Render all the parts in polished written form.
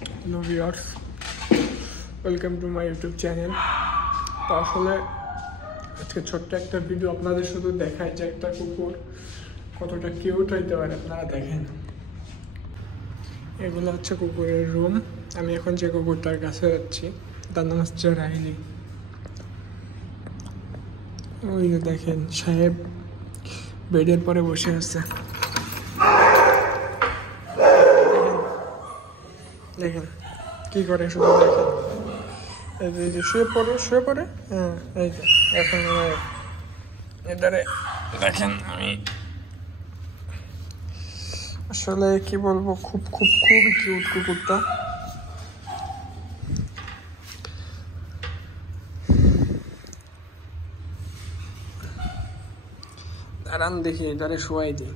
Hello viewers, welcome to my YouTube channel. তো আসলে আজকে ছোট্ট একটা ভিডিও আপনাদের শুধু দেখায় যে একটা কুকুর কতটা কিউট হইতে পারে। আপনারা দেখেন, এগুলো হচ্ছে কুকুরের রুম। আমি এখন যে কুকুরটার কাছে যাচ্ছি তার নাম হচ্ছে রাইলি। ওই যে দেখেন, সাহেব বেডের পরে বসে আছে। দেখেন কি করে, শুধু দেখেন। এই যে শুয়ে পড়ে। হ্যাঁ, এই যে এখন এটারে দেখেন। আমি আসলে কি বলবো, খুবই কিউট কুকুরটা। দাঁড়ান দেখি, এটারে শোয়াই দিই।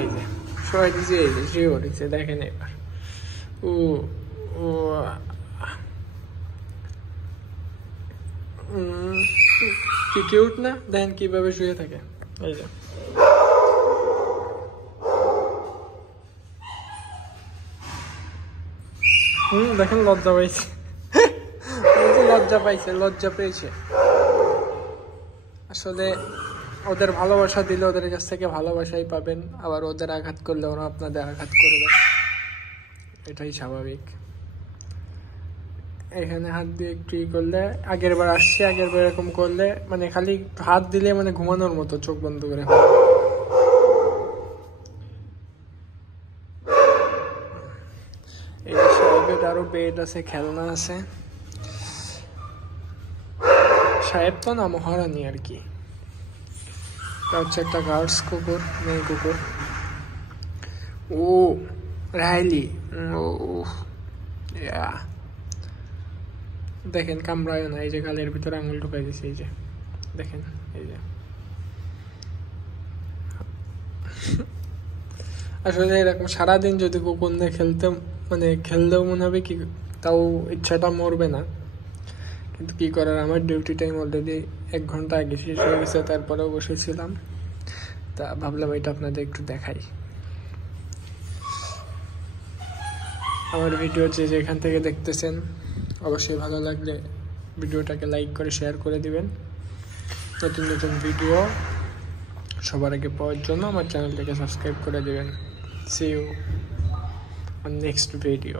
এই যে শোয়াই দিয়েছি, এই যে শুয়ে পড়েছে। দেখেন এবার ও ও কি কিউট না? দেখেন কিভাবে শুয়ে থাকে। এই যে দেখেন, লজ্জা পেয়েছে। আসলে ওদের ভালোবাসা দিলে ওদের কাছ থেকে ভালোবাসাই পাবেন, আবার ওদের আঘাত করলে ওরা আপনাদের আঘাত করবে, এটাই স্বাভাবিক। এখানে হাত দিয়ে একটু করলে, আগের বার এরকম করলে মানে খালি হাত দিলে মানে ঘুমানোর মতো, চোখ বন্ধ করে। এই যে সাহেবের আরো বেড আছে, খেলনা আছে। সাহেব তো না, মহারানী আর কি। এটা হচ্ছে একটা গার্লস কুকুর, মেয়ে কুকুর। ও রাইলি, দেখেন কামড়ায় না। এই যে গালের ভিতরে আঙুল ঢুকাই দিছে। এই যে দেখেন, এই যে আসলে এরকম সারাদিন যদি কুকুর নিয়ে খেলতেও মনে হবে কি, তাও ইচ্ছাটা মরবে না। কিন্তু কি করার, আমার ডিউটি টাইম অলরেডি 1 ঘন্টা আগে শেষ হয়ে গেছে, তারপরেও বসেছিলাম। তা ভাবলাম এটা আপনাদের একটু দেখাই। আমার ভিডিও যেখান থেকে দেখতেছেন, অবশ্যই ভালো লাগলে ভিডিওটাকে লাইক করে শেয়ার করে দিবেন। নতুন ভিডিও সবার আগে পাওয়ার জন্য আমার চ্যানেলটাকে সাবস্ক্রাইব করে দিবেন। See you on next video.